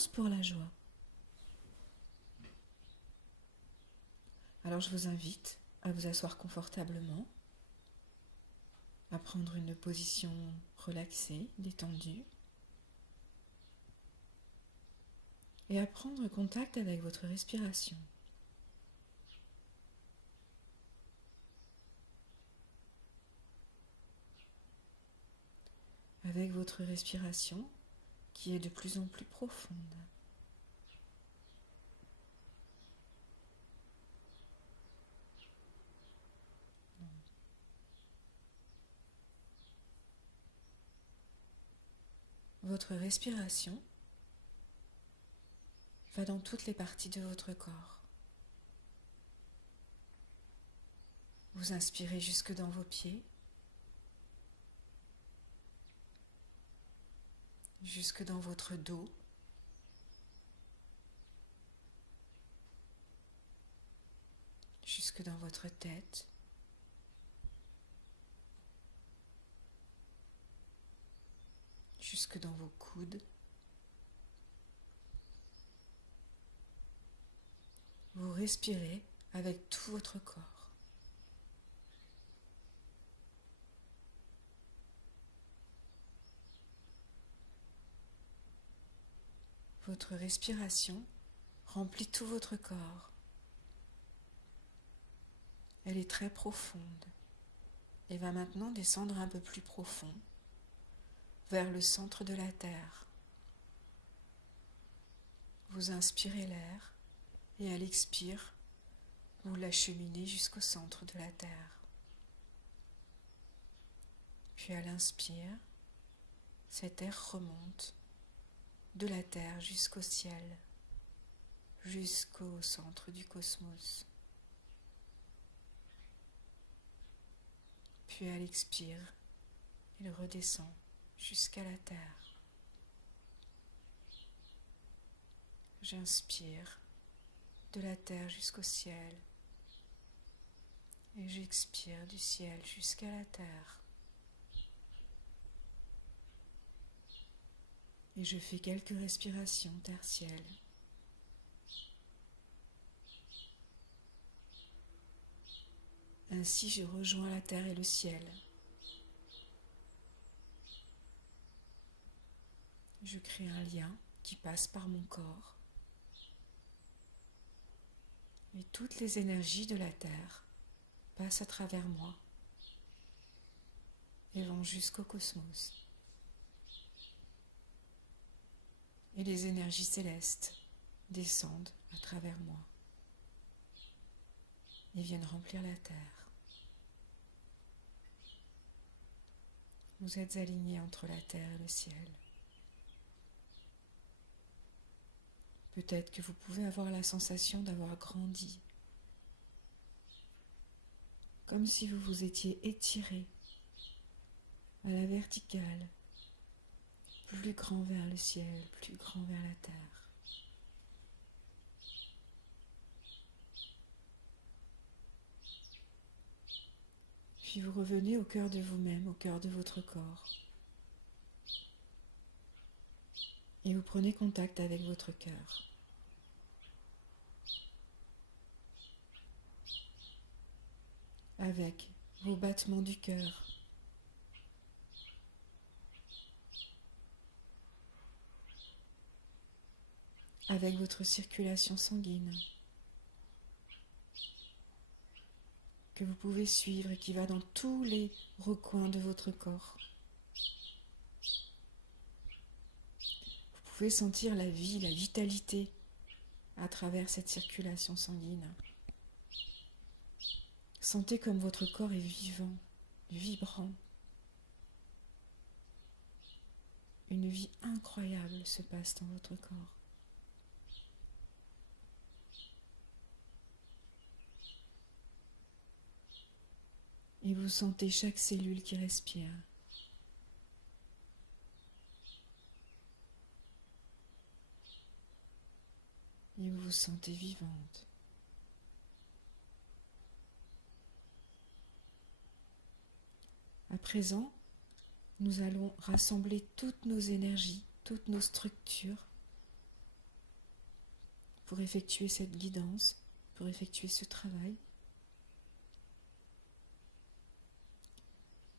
commence pour la joie. Alors je vous invite à vous asseoir confortablement, à prendre une position relaxée, détendue, et à prendre contact avec votre respiration. Avec votre respiration qui est de plus en plus profonde. Votre respiration va dans toutes les parties de votre corps. Vous inspirez jusque dans vos pieds, jusque dans votre dos, jusque dans votre tête, jusque dans vos coudes. Vous respirez avec tout votre corps. Votre respiration remplit tout votre corps. Elle est très profonde et va maintenant descendre un peu plus profond vers le centre de la Terre. Vous inspirez l'air et à l'expire, vous l'acheminez jusqu'au centre de la Terre. Puis à l'inspire, cet air remonte de la Terre jusqu'au ciel, jusqu'au centre du cosmos. Puis à l'expire, il redescend jusqu'à la Terre. J'inspire de la Terre jusqu'au ciel et j'expire du ciel jusqu'à la Terre. Et je fais quelques respirations tertielles. Ainsi, je rejoins la terre et le ciel. Je crée un lien qui passe par mon corps. Et toutes les énergies de la terre passent à travers moi et vont jusqu'au cosmos. Et les énergies célestes descendent à travers moi et viennent remplir la terre. Vous êtes alignés entre la terre et le ciel. Peut-être que vous pouvez avoir la sensation d'avoir grandi, comme si vous vous étiez étiré à la verticale, plus grand vers le ciel, plus grand vers la terre. Puis vous revenez au cœur de vous-même, au cœur de votre corps. Et vous prenez contact avec votre cœur. Avec vos battements du cœur. Avec votre circulation sanguine. Que vous pouvez suivre et qui va dans tous les recoins de votre corps. Vous pouvez sentir la vie, la vitalité à travers cette circulation sanguine. Sentez comme votre corps est vivant, vibrant. Une vie incroyable se passe dans votre corps. Et vous sentez chaque cellule qui respire. Et vous vous sentez vivante. À présent, nous allons rassembler toutes nos énergies, toutes nos structures pour effectuer cette guidance, pour effectuer ce travail.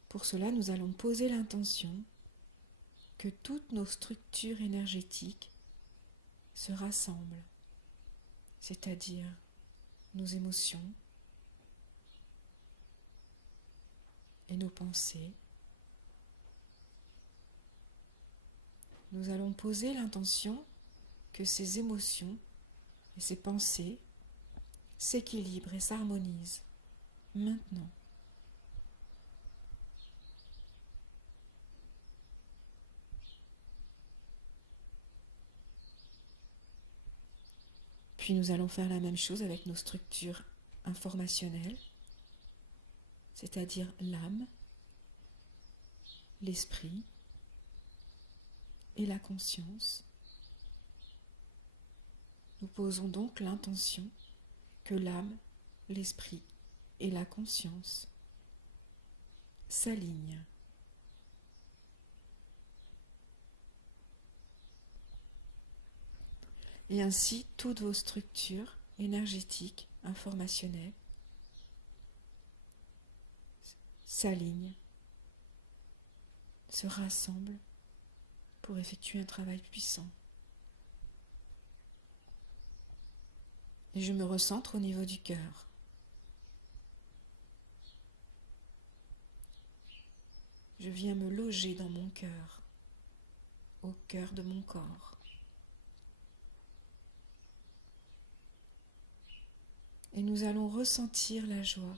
Pour cela, nous allons poser l'intention que toutes nos structures énergétiques se rassemblent, c'est-à-dire nos émotions et nos pensées. Nous allons poser l'intention que ces émotions et ces pensées s'équilibrent et s'harmonisent maintenant. Puis nous allons faire la même chose avec nos structures informationnelles, c'est-à-dire l'âme, l'esprit et la conscience. Nous posons donc l'intention que l'âme, l'esprit et la conscience s'alignent. Et ainsi, toutes vos structures énergétiques, informationnelles, s'alignent, se rassemblent pour effectuer un travail puissant. Et je me recentre au niveau du cœur. Je viens me loger dans mon cœur, au cœur de mon corps. Et nous allons ressentir la joie,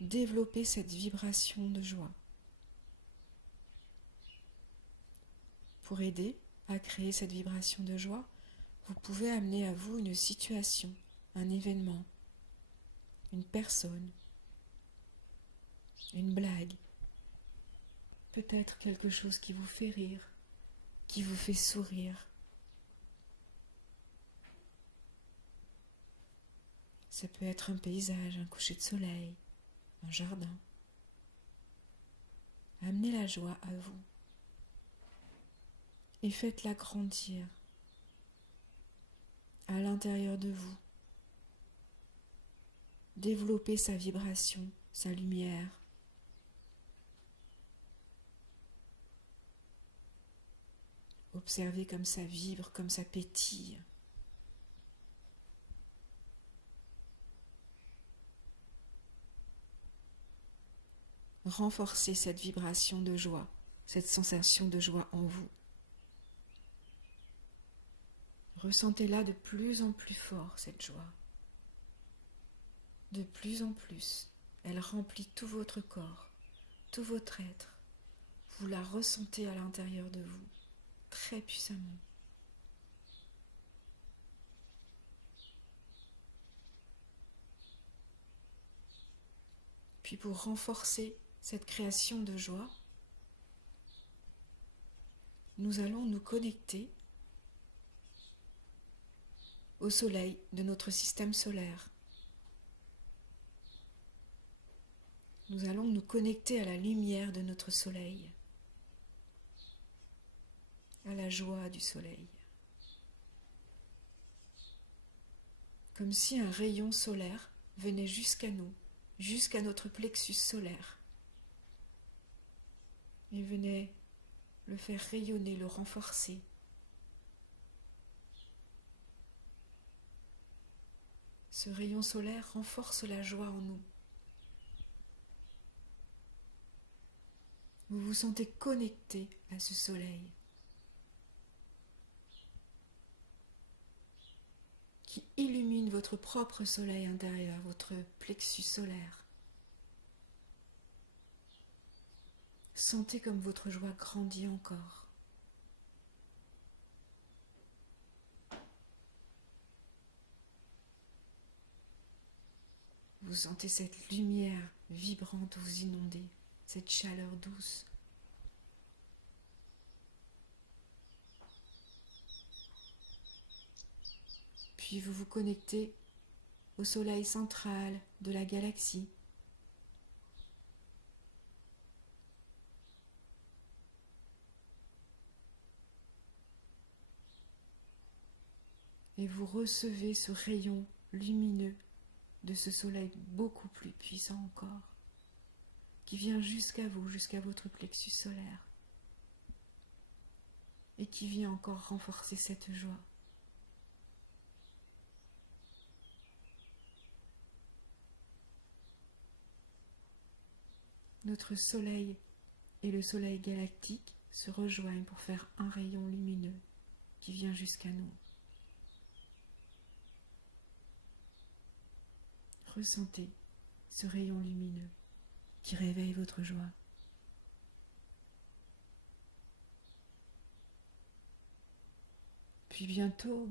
développer cette vibration de joie. Pour aider à créer cette vibration de joie, vous pouvez amener à vous une situation, un événement, une personne, une blague, peut-être quelque chose qui vous fait rire, qui vous fait sourire. Ça peut être un paysage, un coucher de soleil, un jardin. Amenez la joie à vous et faites-la grandir à l'intérieur de vous. Développez sa vibration, sa lumière. Observez comme ça vibre, comme ça pétille. Renforcez cette vibration de joie, cette sensation de joie en vous. Ressentez-la de plus en plus fort, cette joie. De plus en plus, elle remplit tout votre corps, tout votre être. Vous la ressentez à l'intérieur de vous, très puissamment. Puis pour renforcer cette création de joie, nous allons nous connecter au soleil de notre système solaire. Nous allons nous connecter à la lumière de notre soleil, à la joie du soleil. Comme si un rayon solaire venait jusqu'à nous, jusqu'à notre plexus solaire, et venait le faire rayonner, le renforcer. Ce rayon solaire renforce la joie en nous. Vous vous sentez connecté à ce soleil qui illumine votre propre soleil intérieur, votre plexus solaire. Sentez comme votre joie grandit encore. Vous sentez cette lumière vibrante vous inonder, cette chaleur douce. Puis vous vous connectez au soleil central de la galaxie. et vous recevez ce rayon lumineux de ce soleil beaucoup plus puissant encore, qui vient jusqu'à vous, jusqu'à votre plexus solaire, et qui vient encore renforcer cette joie. Notre soleil et le soleil galactique se rejoignent pour faire un rayon lumineux qui vient jusqu'à nous. Ressentez ce rayon lumineux qui réveille votre joie. Puis bientôt,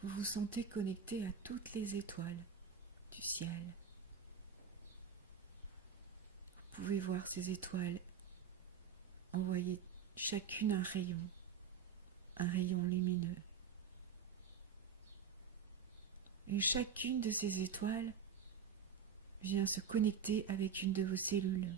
vous vous sentez connecté à toutes les étoiles du ciel. Vous pouvez voir ces étoiles envoyer chacune un rayon lumineux. Et chacune de ces étoiles vient se connecter avec une de vos cellules.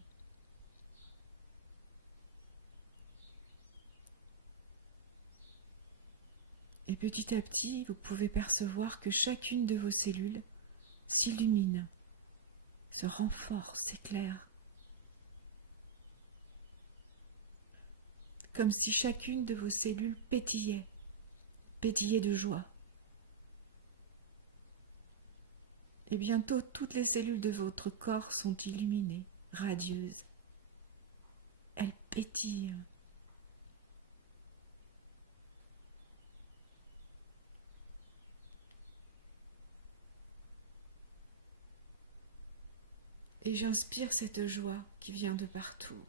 Et petit à petit, vous pouvez percevoir que chacune de vos cellules s'illumine, se renforce, s'éclaire. Comme si chacune de vos cellules pétillait de joie. Et bientôt, toutes les cellules de votre corps sont illuminées, radieuses. Elles pétillent. Et j'inspire cette joie qui vient de partout.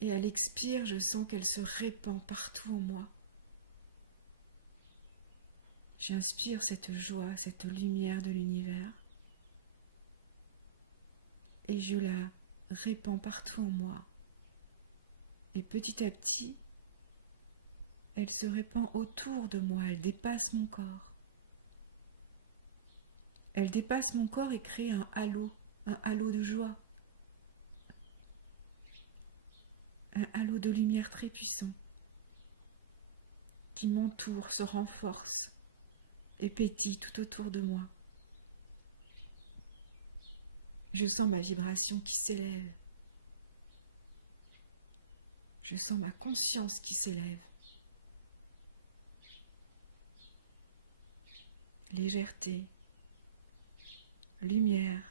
Et à l'expire, je sens qu'elle se répand partout en moi. J'inspire cette joie, cette lumière de l'univers. Et je la répands partout en moi. Et petit à petit, elle se répand autour de moi, elle dépasse mon corps. Elle dépasse mon corps et crée un halo de joie. Un halo de lumière très puissant qui m'entoure, se renforce et pétille tout autour de moi. Je sens ma vibration qui s'élève. Je sens ma conscience qui s'élève. Légèreté, lumière,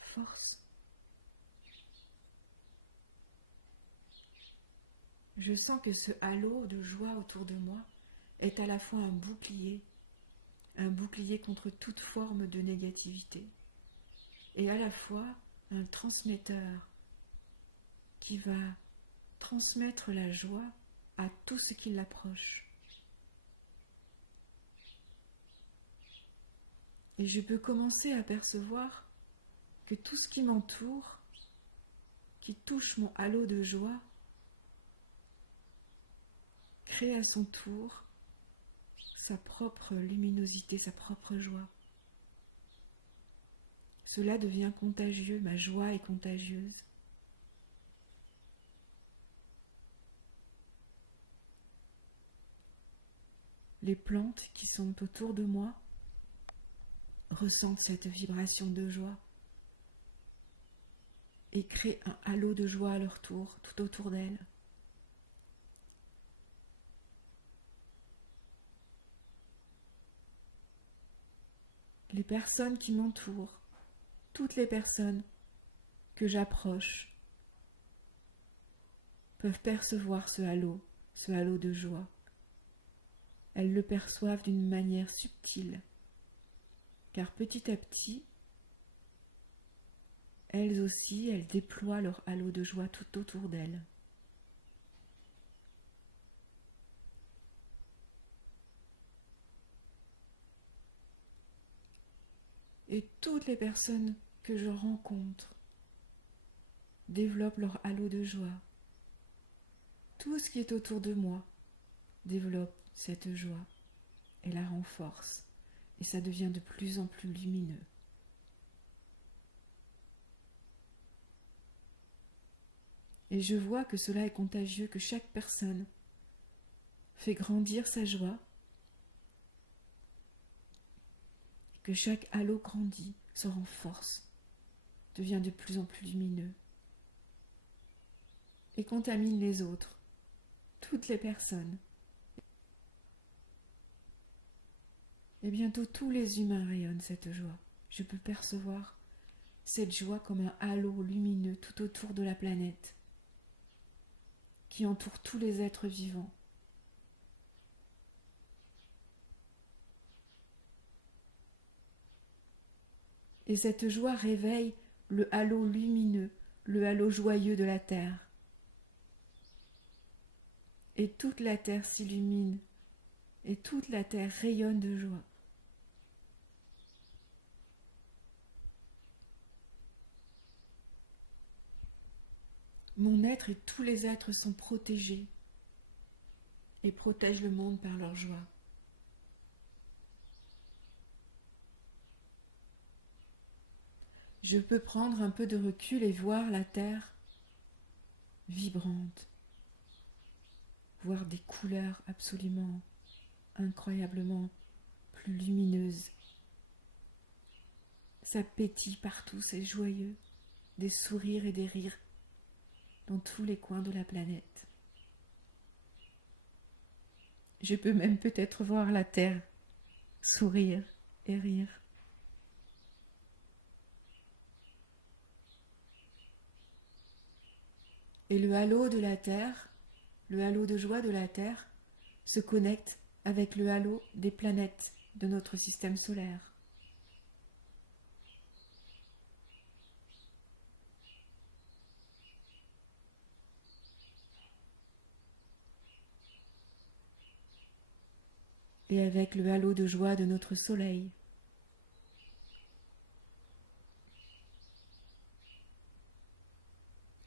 force. Je sens que ce halo de joie autour de moi est à la fois un bouclier contre toute forme de négativité, et à la fois un transmetteur qui va transmettre la joie à tout ce qui l'approche. Et je peux commencer à percevoir que tout ce qui m'entoure, qui touche mon halo de joie, crée à son tour sa propre luminosité, sa propre joie. Cela devient contagieux, ma joie est contagieuse. Les plantes qui sont autour de moi ressentent cette vibration de joie et créent un halo de joie à leur tour, tout autour d'elles. Les personnes qui m'entourent, toutes les personnes que j'approche, peuvent percevoir ce halo de joie. Elles le perçoivent d'une manière subtile, car petit à petit, elles aussi, elles déploient leur halo de joie tout autour d'elles. Et toutes les personnes que je rencontre développent leur halo de joie. Tout ce qui est autour de moi développe cette joie et la renforce, et ça devient de plus en plus lumineux. Et je vois que cela est contagieux, que chaque personne fait grandir sa joie, que chaque halo grandit, se renforce, devient de plus en plus lumineux et contamine les autres, toutes les personnes. Et bientôt tous les humains rayonnent cette joie. Je peux percevoir cette joie comme un halo lumineux tout autour de la planète, qui entoure tous les êtres vivants. Et cette joie réveille le halo lumineux, le halo joyeux de la Terre. Et toute la Terre s'illumine, et toute la Terre rayonne de joie. Mon être et tous les êtres sont protégés et protègent le monde par leur joie. Je peux prendre un peu de recul et voir la Terre vibrante, voir des couleurs absolument incroyablement plus lumineuses. Ça pétille partout, c'est joyeux, des sourires et des rires dans tous les coins de la planète. Je peux même peut-être voir la Terre sourire et rire. Et le halo de la Terre, le halo de joie de la Terre, se connecte avec le halo des planètes de notre système solaire. Et avec le halo de joie de notre Soleil.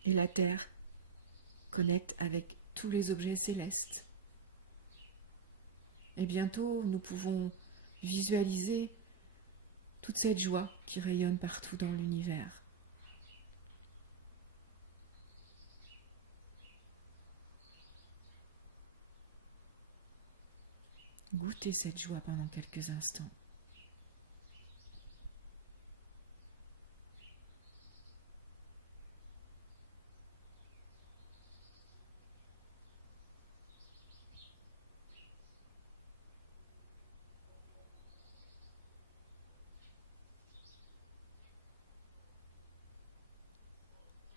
Et la Terre connecte avec tous les objets célestes. Et bientôt, nous pouvons visualiser toute cette joie qui rayonne partout dans l'univers. Goûtez cette joie pendant quelques instants.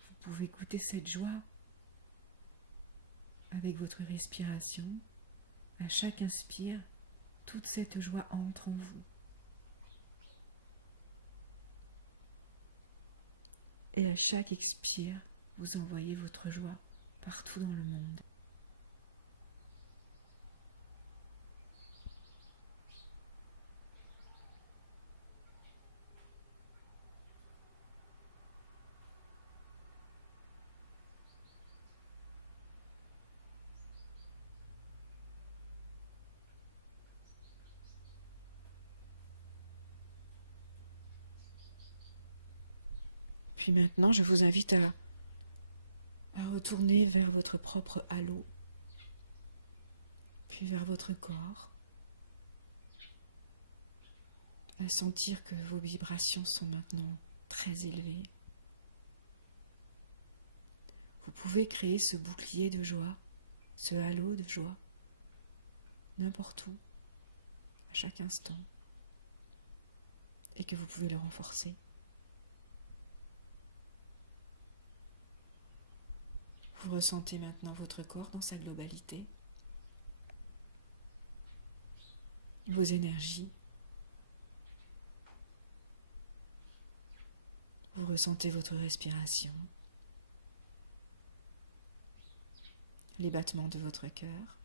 Vous pouvez goûter cette joie avec votre respiration. À chaque inspire, toute cette joie entre en vous. Et à chaque expire, vous envoyez votre joie partout dans le monde. Puis maintenant, je vous invite à retourner vers votre propre halo, puis vers votre corps, à sentir que vos vibrations sont maintenant très élevées. Vous pouvez créer ce bouclier de joie, ce halo de joie, n'importe où, à chaque instant, et que vous pouvez le renforcer. Vous ressentez maintenant votre corps dans sa globalité, vos énergies. Vous ressentez votre respiration, les battements de votre cœur.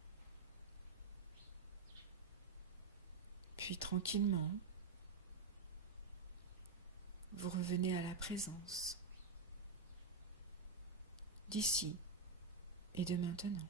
Puis tranquillement, vous revenez à la présence, d'ici et de maintenant.